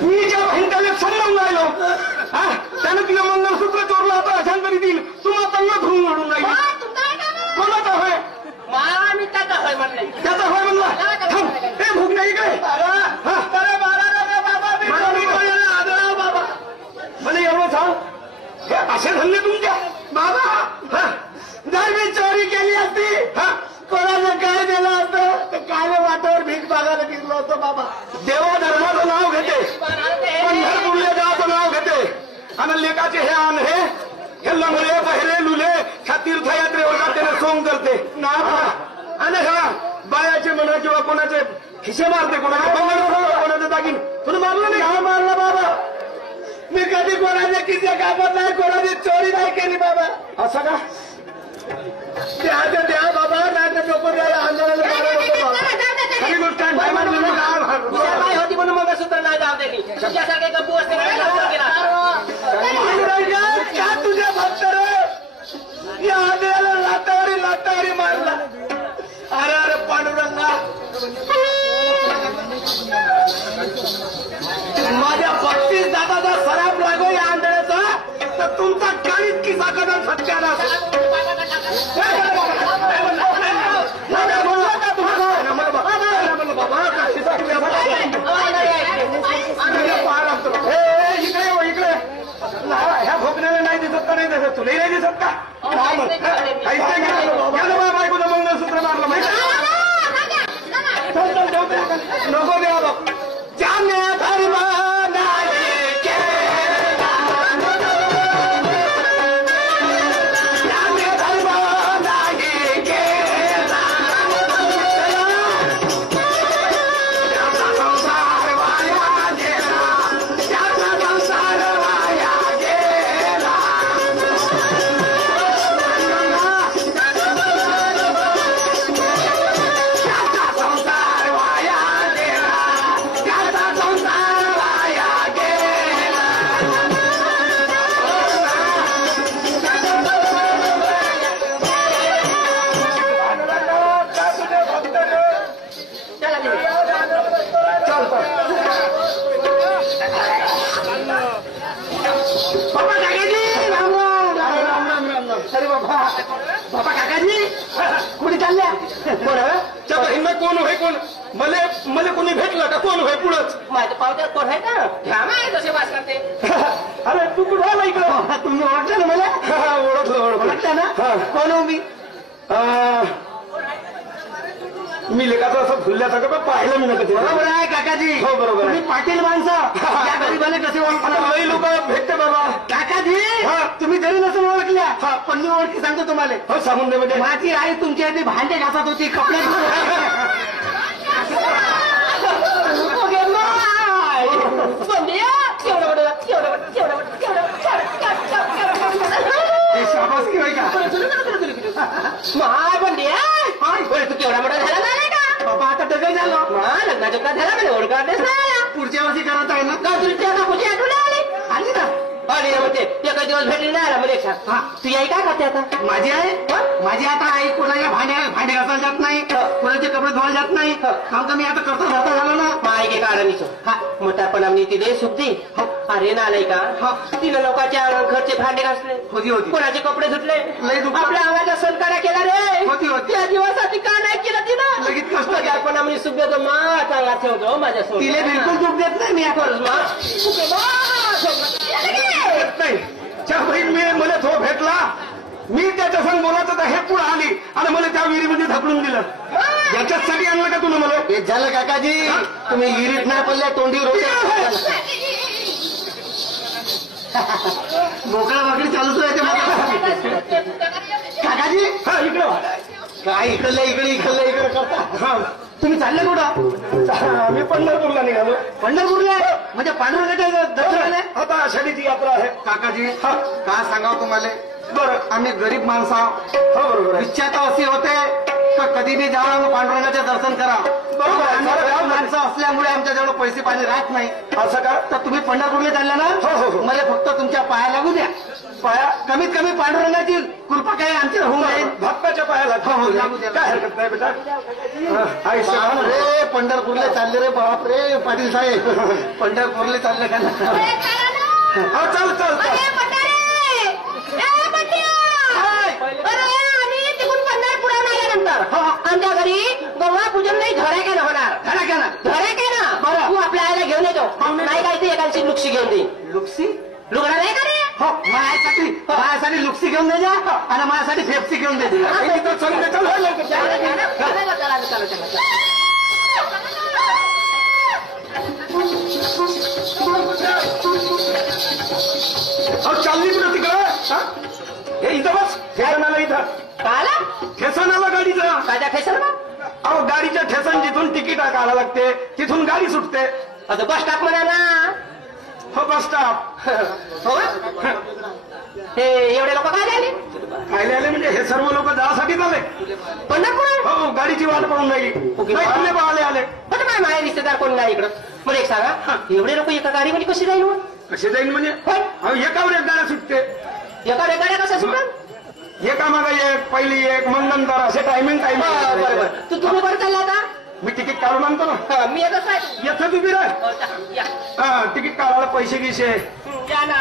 मी ज्या बहिणीला समजावून राहिलो त्यानं तिला मंगळसूत्र चोरलं होतं अशांतरी देईल तुम्हाला त्यांना धरून म्हणून राहिली कोणाचा होय त्याचा होय म्हणला ते भूक नाही काय मला एवढं सांग हे असे धंदे तुमच्या बाबा जर मी चोरी केली असती कोणाला काय दिलं असतं तर काले वाटावर भीक मागायला गेलो होतो बाबा देवा धर्माचं नाव घेते पंढरपूरले देवाचं नाव घेते आणि लेकाचे हे आण हे लंगडे बहिरे लुले ह्या तीर्थयात्रेवर त्याने सोंग करते ना आणि हा बायाचे म्हणा किंवा कोणाचे खिसे मारते कोणाचे दागिन तुला मारलं नाही हा मारला बाबा मी कधी कोणाचे किसे कापत नाही कोणाची चोरी नाही केली बाबा असं का द्या बाबा नाही तर नको द्यायला आंदोलन खरी गोष्ट काय होती म्हणून मग सुद्धा नाही जाऊ दिली तुझ्यासारखे गप्पू असते का तुझ्या भक्त रे या आंदोलन लाटावारी मारला अरे पांडुरंगा माझ्या 32 दादाचा सराफ लागो या आंधळ्याचा तर तुमचा काळीच किस्सा करून सत्याला इकडे ह्या भोगण्याला नाही दिसत का नाही दिसत तुलाही नाही दिसत का बायकोचं मंगळसूत्र मारलं माहिती नको द्या बाप जाण्या धर्मा बाबा काकाजी कुठे चालल्या कोण हिंमत कोण होय कोण मला कोणी भेटलं का कोण होय पुढंच माझ्या पावत्यात कोण आहे का घ्या माय तसे वाच करते अरे तू कुठं आला इकडं तुम्ही ओळखलं ना मला ओळखलं ना कोण हो मी लेखाचं असं फुलल्यासारखं पाहिलं मी ना कधी बरोबर आहे काकाजी हो बरोबर मी पाटील माणसं त्या गरीबाने कसे ओळखलं लई लोक भेटते बाबा काकाजी तुम्ही जरी नसून ओळखल्या पण मी ओळखी सांगतो तुम्हाला हो सांगून दे म्हणजे माझी आई तुमची आधी भांडे घासत होती कपडे शाबासकी नाही का माय पण तू केवढा मोठा झाला नाही का बाबा आता डगल झालो लग्नाच्या का झाला म्हणजे ओळखा पुढच्या वर्षी करत आहे ना का तुझ्या कुठे आली ना अरे म्हणते ते काही दिवस भेटले नाही आला मला तू आई काय करते आता माझी आता आई कोणाच्या भांडे घासायला जात नाही कोणाचे कपडे धुवायला जात नाही काम मी आता करता जाता झालो ना माय के काढणीच मोठ्यापणा तिथे सुख दे अरे नालाय का तिनं लोकांच्या घरचे भांडे घासले होती कोणाचे कपडे धुतले आपल्या अंगाचा सत्कार केला रे होती त्या दिवसासाठी का नाही केलं तिनं लगेच कष्ट पण आम्ही सुख देतो मा चांगला ठेवतो माझ्यासोबत तिला बिलकुल सुख देत नाही मी नाही त्या बहीण मी मला तो भेटला मी त्याच्या संग बोलायचं तर हे पुढे आली आणि मला त्या विहिरीमध्ये ढकलून दिलं याच्यासाठी आणलं का तुला मला हे झालं काकाजी तुम्ही विहिरीत नाही पडल्या तोंडी मोकळा वाकडी चालूच राहते काकाजी इकडे काय इकडे करता तुम्ही चालले कुठं मी पंढरपूरला निघालो पंढरपूरला म्हणजे पांडुरंगाच्या दर्शनाला आता आषाढीची यात्रा आहे काकाजी का सांगावं तुम्हाला बरं आम्ही गरीब माणसं हो बरोबर इच्छा तर अशी होते कधी बी जा पांडुरंगाचे दर्शन करा. बरोबर. माणसं असल्यामुळे आमच्याजवळ पैसे पाणी राहत नाही. असं का? तर तुम्ही पंढरपूरला चालला ना. हो. मला फक्त तुमच्या पाया लागू द्या. पाया कमीत कमी पांडुरंगाची कृपा काय आमची होऊ नये. भक्ताच्या पायाला लागू द्या. काय हरकत नाही बेटा. रे पंढरपूरला चालले रे. बाप रे पाटील साहेब पंढरपूरला चालले का? चल चल आमच्या घरी गव्हा पूजन नाही. धडाक्यानं होणार. धडाक्यानं तू आपल्या आईला घेऊन येतो. नाही काय ते एकाची लुक्सी घेऊन दे. लुक्सी लुगडा नाही का रे? हो माझ्यासाठी लुक्सी घेऊन दे जा आणि माझ्यासाठी फेप्सी घेऊन दे. चालली कुठं तिकडं? हे इथं बस. ठेसन आलं इथं. काला ठेसन आलं गाडीचं. काय ठेसन? अहो गाडीच्या ठेसन जिथून तिकीट काढायला लागते तिथून गाडी सुटते. आता बस स्टॉप म्हणा ना. हो बस स्टॉप. हो हे एवढे लोक काय झाले? खायला आले म्हणजे हे सर्व लोक जाण्यासाठीच आले. पंढरपूर हो गाडीची वाट पाहून नाही. तुले पाहिले आले. पण माझे रिश्तेदार कोण नाही इकडं. मला एक सांगा एवढे लोक एका गाडीमध्ये कशी जाईल? कसे जाईल म्हणजे एकावर एक गाड्या सुटते. एका गाड्या कशा सुटतात? एका मागा एक पहिली एक मग नंतर असे टायमिंग बरोबर. तुम्ही बरं चालला आता? मी तिकीट काढून आणतो ना. मी येतच आहे. येतं उभी राह. तिकीट काढायला पैसे गिसे या ना.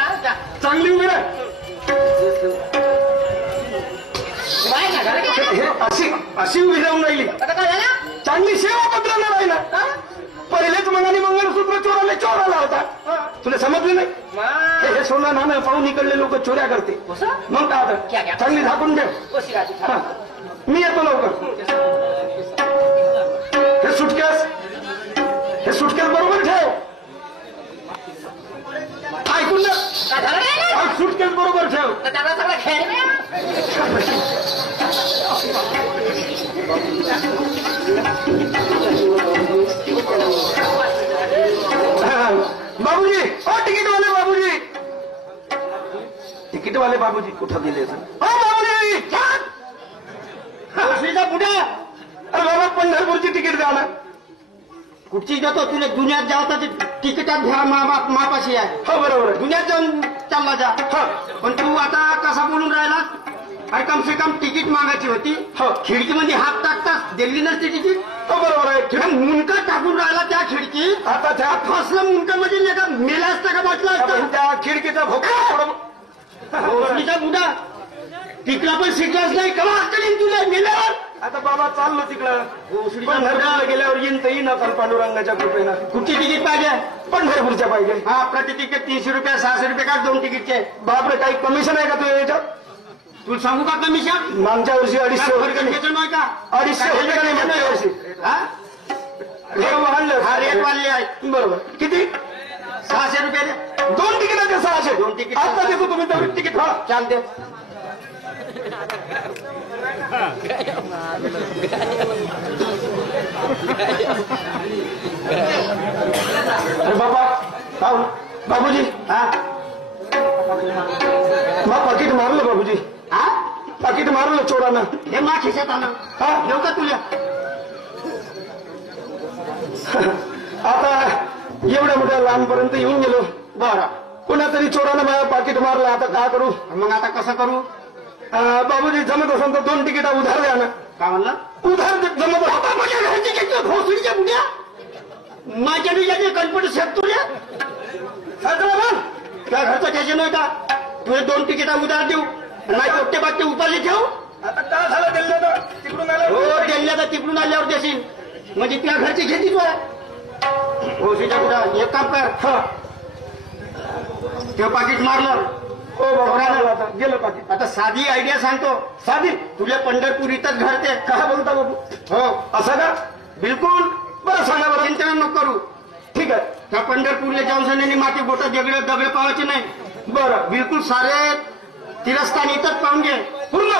चांगली उभी राह. अशी उभी राहून राहिली. आता काय झालं? चांगली सेवा पत्राला राहिला. पहिलेच मनाने मंगळसूत्र चोराला होता. तुला समजलं नाही? हे सोनं नाणं पाहून इकडले लोक चोऱ्या करते. मग काय आता चांगली झाकून ठेव. मी येतो लवकर. हे सुटकेस बरोबर ठेव. ऐकून ना. सुटकेस बरोबर ठेव. बाबूजी तिकीटवाले बाबूजी. तिकीटवाले बाबूजी कुठं गेले? बाबूजी पुढे. अरे बाबा पंढरपूरची तिकीट द्या ना. कुठची जातो तुला दुनियात जावं तर तिकिटात घ्या मापाशी आहे. हो बरोबर. दुनियात जाऊन चालला जा. पण तू आता कसा बोलून राहिला? अरे कम से कम तिकीट मागायची होती. हो खिडकीमध्ये हात टाकताच दिल्ली नसते तिकीट. हो बरोबर आहे. मुंडका टाकून राहिला त्या खिडकीत. आता त्या फसलं मुंडका मध्ये नाही का मेला असता का म्हटलं असतं. त्या खिडकीचा भोकळा बुडा तिकडा पण शिकलाच नाही. कमा करीन तुला मेल्यावर. आता बाबा चाललो तिकडं. पंढरपूरला गेल्यावर येईन आपण पांडुरंगाच्या कृपेनं. कुठची तिकीट पाहिजे? पंढरपूरच्या पाहिजे. हा प्रति तिकीट 300 रुपये 600 रुपये का 2 तिकीटचे. बापरे काही कमिशन आहे का तुझ्या याच्यात? तुला सांगू का कमिशन? मागच्या वर्षी 250 नाही का? 250 होते का नाही मागच्या वर्षी? हा रेट वाढले आहे. बरोबर. किती? 600 रुपये. 2 तिकीटाचे 600. 2 तिकीट आता देतो. तुम्ही तेवढी तिकीट हा चालते. बाबा बाबूजी पाकिट मारलं बाबूजी. पाकिट मारलं चोरानं. हे मा खिशात आलं. येऊ का तुला? आता एवढ्या मोठ्या लहानपर्यंत येऊन गेलो. बरं पुन्हा तरी चोरानं माझ्या पाकिट मारलं. आता काय करू? मग आता कसं करू? बाबूजी जमत असेल तर 2 तिकीटा उधार द्या ना. काय म्हणलं? उधार जमत असेल. माझ्या घरची घेतली भोसडीच्या बुड्या. माझ्या बिजाचे कल्पट शेततो रे. त्या घरचं घ्यायचे नाही का? तुझे 2 तिकीटा उधार देऊ. नाही पोट्टे बाट्टे उपाशी ठेवू. आता काय झालं? दिल्ल्याचं तिकडून आलं. हो दिल्ल्याचं तिकडून आल्यावर देशील म्हणजे त्या घरची घेतली तुला. भोसडीच्या बुड्या एक काम कर. ते पाकिट मारलं. हो बाबा गेलं पाकिट. आता साधी आयडिया सांगतो. साधी? तुला पंढरपूर इथंच घडते. काय बोलता बाबू? हो असं का? बिलकुल. बरं सांगा बरं. चिंता नको करू. ठीक आहे. त्या पंढरपूरला जाऊन सण्याने माती बोटं दगड पावायचे नाही. बरं बिलकुल. सारे तिरस्तान इथंच पाहून घे. पूर्ण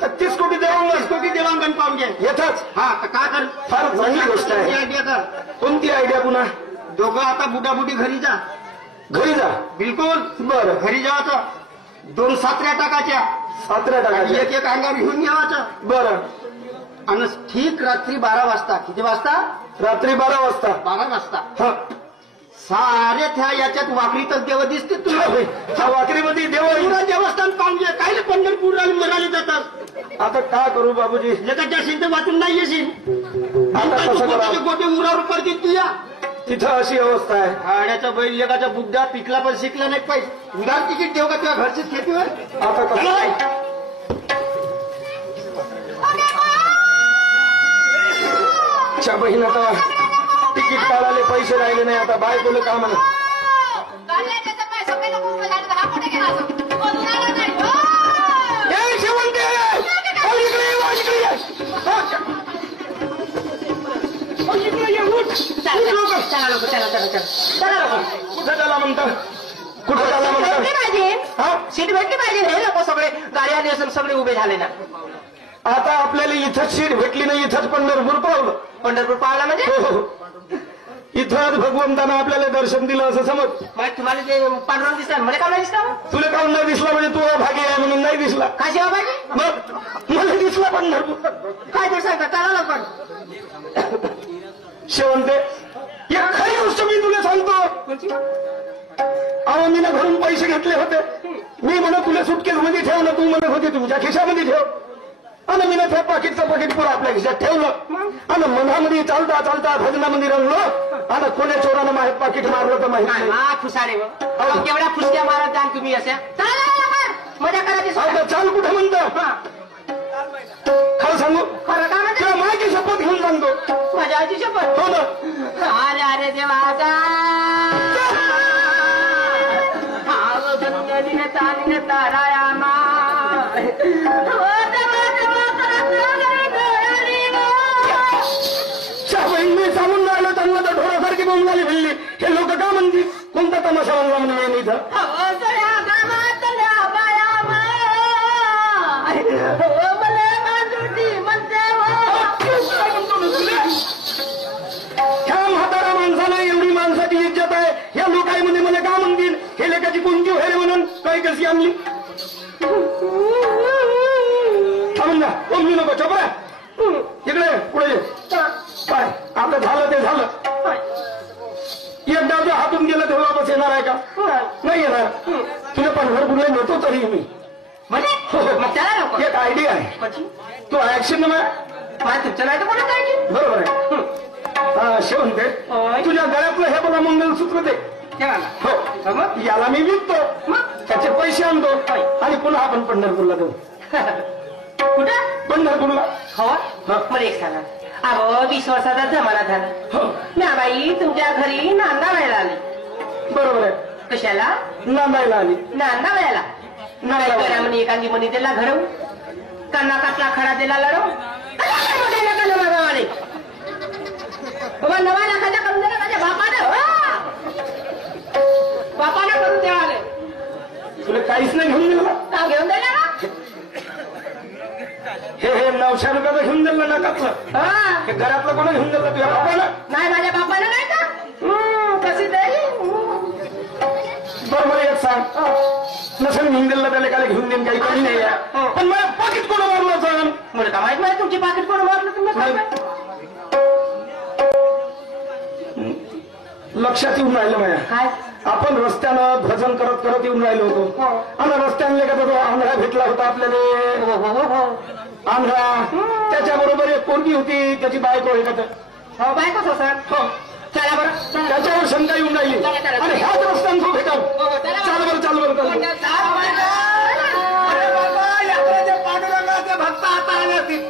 36 कोटी देवांगण पाहून घे. येतच. हा तर काय कर? फार चांगली गोष्ट आहे. आयडिया कर. कोणती आयडिया? पुन्हा दोघं आता बुडाबुडी घरी जा. घरी जा. बिलकुल. बरं घरी जायचं. 2 सात्र्या टाकायच्या. सातऱ्या टाकायच्या. एक एक अंगावर घेऊन यावाचं. बरं. आणि ठीक रात्री 12 वाजता. किती वाजता? रात्री 12 वाजता. 12 वाजता. हा. सारे त्या याच्यात वाकरीतच देव दिसते तुला. हा वाकरीमध्ये देव आहे. पुरा देवस्थान पाहिजे. काय पंढरपूर म्हणाले जातात. आता काय करू बाबूजी? जगात जाशील तर वाचून नाही येशील. आता कसं करा? गोटे उरावर पडते तुया. तिथं अशी अवस्था आहे. हाड्याचा बैल एकाचा बुद्धा पिकला पण शिकला नाही पाहिजे. उधार तिकीट देऊ का तुझ्या घरचीच खेतीवर? आता कसं? च्या बहीण आता तिकीट काढायला पैसे राहिले नाही. आता बायकोले का म्हणत? कुठं झाला म्हणतात? कुठं झाला म्हणतात? सीट भेटली पाहिजे. हे लोक सगळे गाडी आली असून सगळे उभे झाले ना. आता आपल्याला इथंच सीट भेटली नाही. इथंच पंढरपूर पावलं. पंढरपूर पावला म्हणजे? हो. इथंच भगवंतानं आपल्याला दर्शन दिलं असं समज. मग तुम्हाला ते पांडुरंग दिसला. मला का नाही दिसला? तुला काऊन नाही दिसला? म्हणजे तुला भागी आहे म्हणून नाही दिसला. काय सेवा पाहिजे? मग मला दिसला पंढरपूर. काय ते सांगता? चला लवकर. शेवंते एक खरी गोष्ट मी तुला सांगतो. अहो मी ना घरून पैसे घेतले होते. मी म्हणत तुला सुटकेस मध्ये ठेव ना. तू म्हणत होती तुमच्या खिशामध्ये ठेव. आणि मी ना त्या पाकिटचं पाकिट पुरं आपल्या खिशात ठेवलं. आणि मनामध्ये चालता चालता भजनामध्ये रंगलो. आणि कोण्या चोरानं माझे पाकिट मारलं तर माहिती नाही. फुसारे केवढ्या फुसक्या मारत जाण तुम्ही अशा. मजा करायची. चाल कुठं म्हणतो? खरं सांगू? खरं काय म्हणते? तुला माहिती शपथ घेऊन सांगतो. माझ्या आजी शपथ. हो ना. अरे अरे देवाचा तारायामा. मी सांगून राहिलो त्यांना तर ढोरासारखी बोंबलाली भिल्ली. हे लोक का म्हणतील? कोणता तमाशा बनला म्हणून इथं? ह्या म्हातारा माणसाला एवढी माणसाची इज्जत आहे. या लोकांमध्ये मला का म्हणतील? हे लेखाची कोणती व्हायला म्हणून काही कशी आणली? थांबून जा. कोणती नको चोपरा. इकडे पुढे ये. काय आता झालं ते झालं. एकदा जो हातून गेलं ते वापस येणार आहे का? नाही येणार. तुला पंढरपूरला नेतो तरी मी. एक आयडिया आहे. तू ऍक्शन तुमचं नाही तर कोणा काय? बरोबर आहे. शेवंते तुझ्या गळ्यातलं हे बघा मंगलसूत्र दे. हो याला मी विकतो. त्याचे पैसे आणतो आणि पुन्हा आपण पंढरपूरला जाऊ. कुठं? पंढरपूरला. हो मला एक सांगा. अहो 20 वर्षाचा जमाना झाला. हो नाबाई तुमच्या घरी नांदावायला आली. बरोबर आहे. कशाला? नांदायला आली. नांदावायला नाही म्हणे. एखादी म्हणे त्याला घडवू. काना काटला खडा दिला लढवू. बाबा 9 लाखाच्या करून दिला माझ्या बापानं करून द्यावाले. तुला काहीच नाही घेऊन दिलं का घेऊन दिला ना? हे 900 रुपयाचं घेऊन दिलं ना कापलं. हे घरातलं कोणा घेऊन दिलं? तुझ्या बापानं? नाही माझ्या बापानं नाही का? कशी देईल? बरं मला एक सांग. नसेल घेऊन दिलं त्याला काय घेऊन देईन काही कमी नाही. पण मला पाकिट कोण मारलं सांग? मला का माहित नाही तुमची पाकिट कोण मारलं? तुम्ही लक्षात येऊन राहिलं माझ्या. काय? आपण रस्त्यानं भजन करत करत येऊन राहिलो होतो. आणि रस्त्याने का तो आंध्रा भेटला होता आपल्याला. आंध्रा त्याच्याबरोबर एक पोरगी होती. त्याची बायको आहे का? हो बायकोच हो सर. हो चला बरं. त्याच्यावर शंका येऊन राहिली. आणि ह्याच रस्त्यानं तो भेटाव. चाल बरं चाल बरं. पांडुरंगाचे भक्त आता आले असतील.